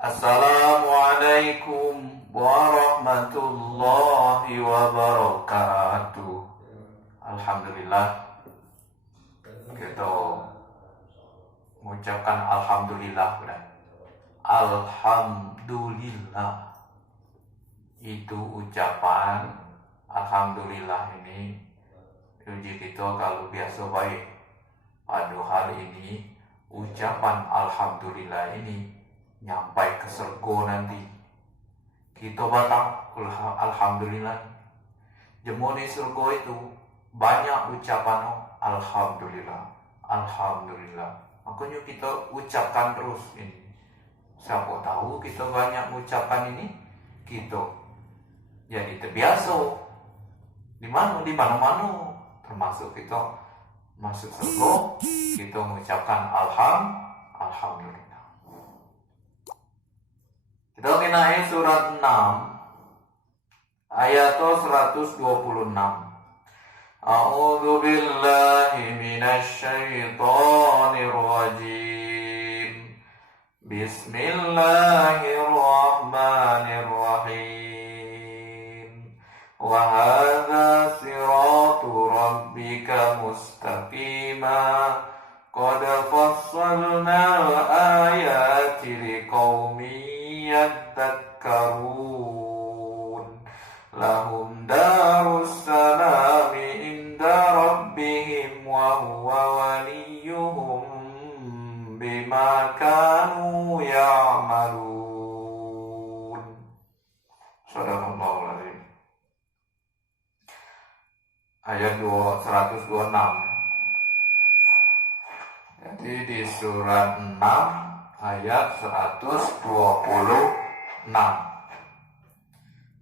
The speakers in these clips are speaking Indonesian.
Assalamualaikum warahmatullahi wabarakatuh. Alhamdulillah, kita mengucapkan alhamdulillah. Alhamdulillah itu ucapan alhamdulillah ini uji kita kalau biasa baik. Padahal ini ucapan alhamdulillah ini nyampai ke surga nanti. Kita batang alhamdulillah. Jemur di surga itu banyak ucapan alhamdulillah, alhamdulillah. Makanya kita ucapkan terus ini. Siapa tahu kita banyak ucapan ini, kita jadi terbiasa. Di mana-mana, termasuk kita masuk surga, kita mengucapkan alhamdulillah. Kita kenai surat 6 ayat 126. A'udzu billahi minasy syaithanir rajim. Bismillahirrahmanirrahim. Wa hadza siratu rabbika mustaqima. Qad fassalna al-ayati liqaumin yadhakkarun. Lahum darus salami inda rabbihim wa huwa waliyuhum bima kanu ya'malun. Sadaqallahul azim. Ayat 126. Jadi di surat 6 ayat 126.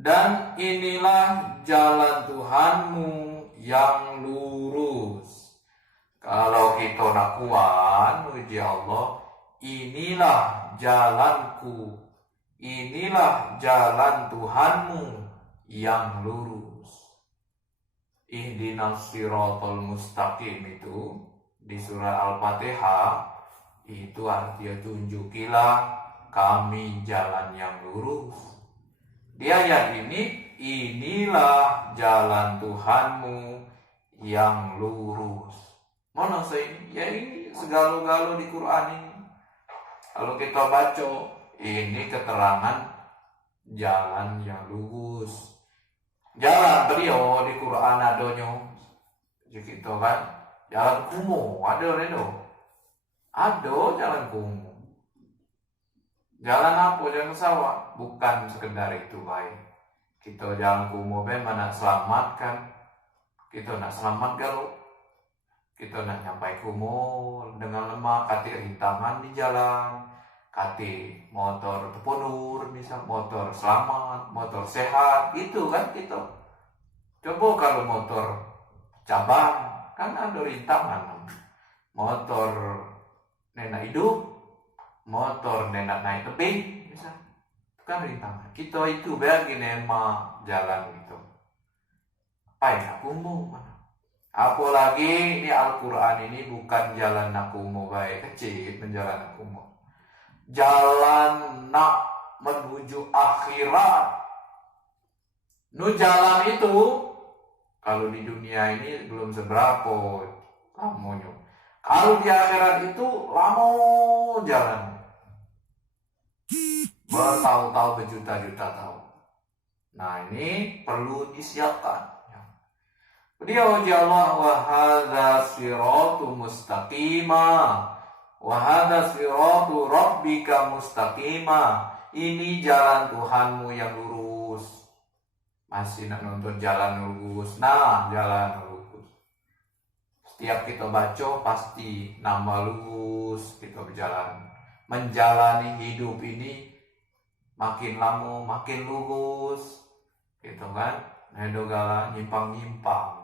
Dan inilah jalan Tuhanmu yang lurus. Kalau kita nak kuat, uji Allah, inilah jalanku, inilah jalan Tuhanmu yang lurus. Ihdinas siratal mustaqim itu di surah Al-Fatihah itu artinya tunjukilah kami jalan yang lurus. Di ayat ini, inilah jalan Tuhanmu yang lurus. Mana saya? Ya ini segala-gala di Quran ini. Kalau kita baca, ini keterangan jalan yang lurus. Jalan beliau di Quran adanya. Jadi kita kan jalan kumuh ada reno. Ada jalan kumuh. Jalan apa? Jalan sawah. Bukan sekedar itu baik. Kita jalan kumuh mana selamatkan. Kita nak selamat galau. Kita nak nyampai kumuh dengan lemah. Kati rintangan di jalan. Kati motor terpunur. Misal motor selamat. Motor sehat. Itu kan kita. Coba kalau motor cabang. Kan ada rintangan. Motor nenek hidup, motor nenek naik tebing, misal, itu kan rintangan. Kita itu bagi nema jalan itu. Apa kumbu mana? Apalagi di Al-Quran ini bukan jalan nakumu baik kecil, menjalan nakumu. Jalan nak menuju akhirat. Nu jalan itu kalau di dunia ini belum seberapa lamanya. Kalau di akhirat itu lama jalan. Bertahun-tahun, berjuta-juta tahun. Nah ini perlu disiapkan. Beliau Allah wa hadza siratu mustaqima. Wa hadza siratu rabbika mustaqima. Ini jalan Tuhanmu yang lurus. Masih nak nonton jalan lurus. Nah, jalan lurus. Setiap kita baca pasti nama lurus kita berjalan. Menjalani hidup ini makin lama makin lurus. Gitu kan? Nedogala nyimpang-nyimpang.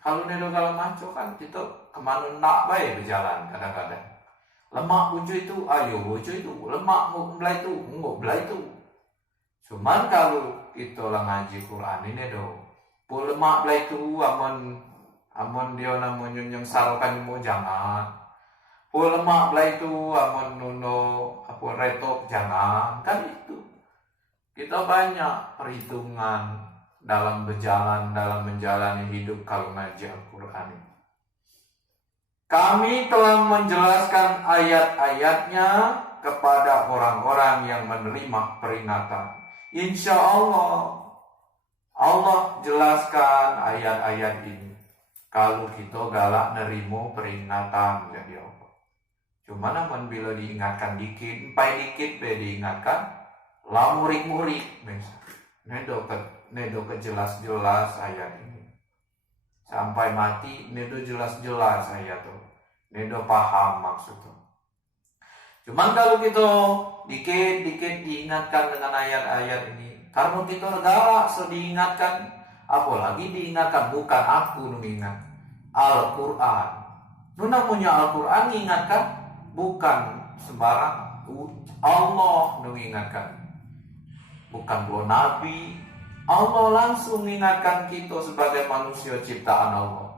Kalau nedogala maco kan kita kemana nak baik berjalan kadang-kadang. Lemak bucu itu, ayo bucu itu. Lemak belai itu, enggak belai itu. Cuman kalau kita lah ngaji Quran ini do. Pul lemak belai itu aman dia namanya nyengsalkan mau jangan. lemak belah itu amun nuno apa retok jangan kan itu. Kita banyak perhitungan dalam berjalan, dalam menjalani hidup kalau ngaji Al-Quran. Kami telah menjelaskan ayat-ayatnya kepada orang-orang yang menerima peringatan. Insya Allah, Allah jelaskan ayat-ayat ini. Kalau kita galak nerimo peringatan jadi apa? Cuma namun bila diingatkan dikit, dikit diingatkan, lah murik-murik, nedo jelas-jelas ayat ini. Sampai mati, nedo jelas-jelas ayat itu. Nedo paham maksudnya. Cuman kalau kita dikit-dikit diingatkan dengan ayat-ayat ini, karena kita negara diingatkan, apalagi diingatkan bukan aku mengingat Al-Quran. Nuna punya Al-Quran mengingatkan bukan sembarang Allah mengingatkan. Bukan dua nabi, Allah langsung mengingatkan kita sebagai manusia ciptaan Allah.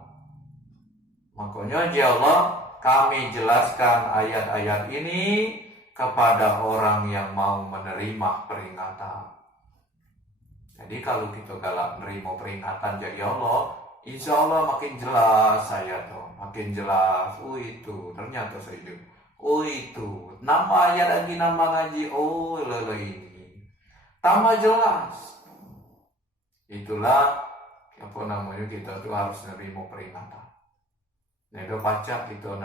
Makanya ya Allah, kami jelaskan ayat-ayat ini kepada orang yang mau menerima peringatan. Jadi kalau kita galak menerima peringatan jadi Allah, insya Allah makin jelas ayat tuh, makin jelas. Oh itu ternyata saya itu. Oh itu nama ayat lagi nama ngaji. Oh lele ini. Tambah jelas. Itulah apa namanya kita tuh harus menerima peringatan. Nego baca kita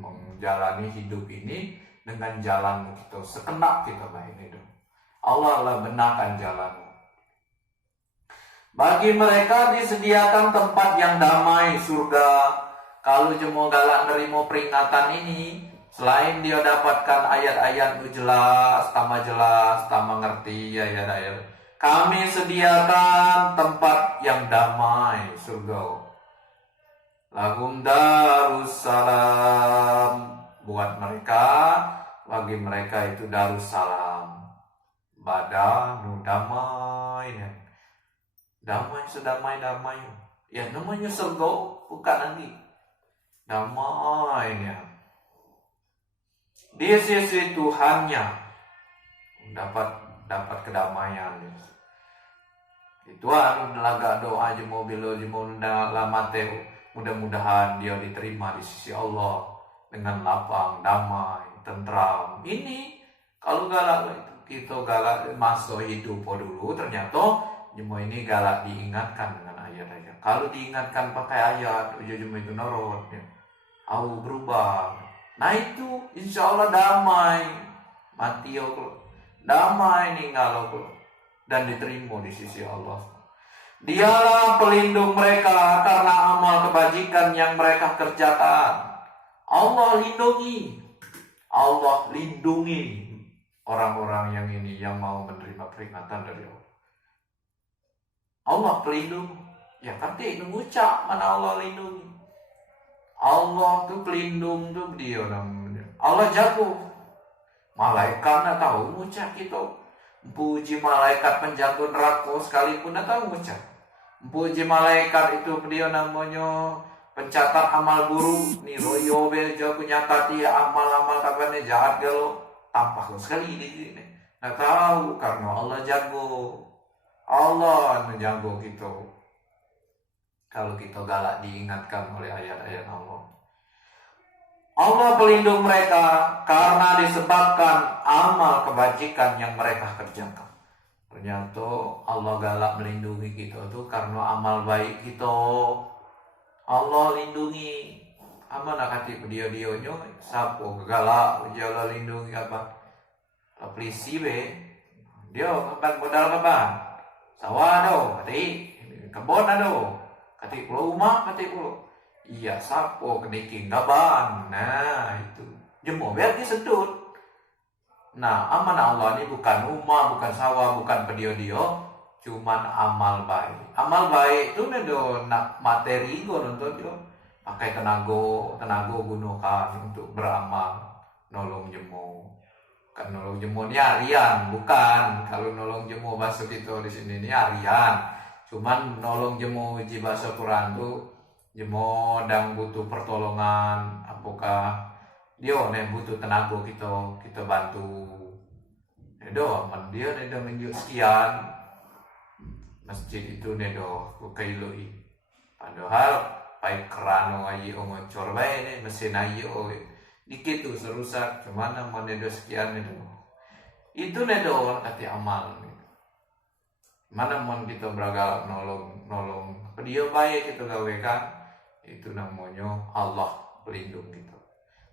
menjalani hidup ini dengan jalan kita sekenap kita main itu. Allah lah benarkan jalanmu. Bagi mereka disediakan tempat yang damai surga. Kalau jemo galak nerimo peringatan ini, selain dia dapatkan ayat-ayat jelas, tambah ngerti ayat-ayat. Kami sediakan tempat yang damai surga. Lagum darussalam buat mereka, bagi mereka itu darussalam. Badanu damai, damai sedamai-damai. Ya namanya surga bukan lagi damai ya. Di sisi Tuhannya dapat kedamaian. Itu laga doa aja mobil Mateo. Mudah-mudahan dia diterima di sisi Allah dengan lapang, damai, tentram. Ini kalau galak kita galak masuk hidup dulu, ternyata cuma ini galak diingatkan dengan ayat-ayat. Kalau diingatkan pakai ayat, ujung itu norot, ya. Berubah. Nah itu insya Allah damai, mati damai ninggal dan diterima di sisi Allah. Dialah pelindung mereka karena amal kebajikan yang mereka kerjakan. Allah lindungi orang-orang yang ini yang mau menerima peringatan dari Allah. Allah pelindung. Ya kati mengucap mana Allah lindungi. Allah tuh pelindung tuh dia namanya. Allah jago. Malaikat tahu mengucap gitu. Puji malaikat penjaga neraka sekalipun tahu mengucap. Puji malaikat itu dia namanya pencatat amal buruk. Nih royo bejo nyatati amal-amal kabarnya jahat kalau tampak sekali di sini. Nah tahu karena Allah jago. Allah menjago kita. Kalau kita galak diingatkan oleh ayat-ayat Allah. Allah pelindung mereka karena disebabkan amal kebajikan yang mereka kerjakan. Ternyata Allah galak melindungi kita tuh karena amal baik kita. Allah lindungi. Apa nak kati dia-dionyo sapo galak Allah lindungi apa? Polisi be. Dia kapan modal kapan? Sawah do, kati kebon ado. Kati pulau rumah, kati pulau. Iya sapo kedeking kaban. Nah itu. Jemo biar disedut. Nah, aman Allah ini bukan rumah, bukan sawah, bukan pedio-dio, cuman amal baik. Amal baik itu nedo nak materi go nonton yo. Pakai tenaga gunakan untuk beramal, nolong jemo. Kan nolong jemo ini harian, bukan. Kalau nolong jemo bahasa kita di sini ini harian. Cuman nolong jemo uji bahasa Quran tuh jemo dan butuh pertolongan apakah dia butuh tenaga kita bantu. Dia menunjuk sekian masjid itu kukailoi. Padahal pai kerano ayi ngocor bae mesin ayi dikit tuh serusak cuman sekian itu kati amal. Mana kita beragak nolong dia baik kita gawekan itu namanya Allah pelindung kita.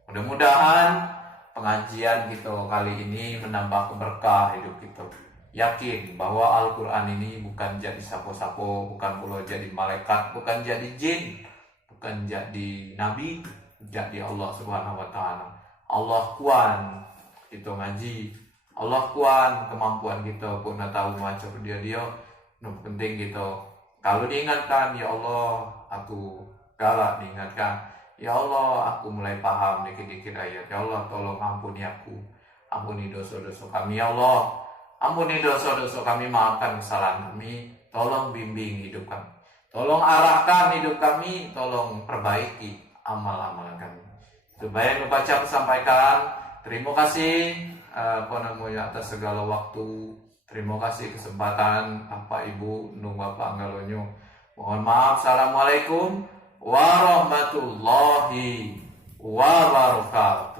Mudah-mudahan pengajian kita kali ini menambah keberkah hidup kita. Yakin bahwa Al-Quran ini bukan jadi sapo-sapo, bukan pula jadi malaikat, bukan jadi jin, bukan jadi nabi, jadi Allah Subhanahu wa taala. Allah kuan kita ngaji, Allah kuan kemampuan kita pun tahu macam dia. Penting gitu. Kalau diingatkan, ya Allah, aku galak diingatkan. Ya Allah, aku mulai paham dikit-dikit ayat. Ya Allah, tolong ampuni aku. Ampuni dosa-dosa kami, ya Allah. Ampuni dosa-dosa kami, maafkan kesalahan kami. Tolong bimbing hidup kami. Tolong arahkan hidup kami. Tolong perbaiki amal-amal kami. Itu baik membaca sampaikan. Terima kasih atas segala waktu. Terima kasih kesempatan Bapak Ibu nung Bapak Anggalonyo. Mohon maaf. Assalamualaikum warahmatullahi wabarakatuh.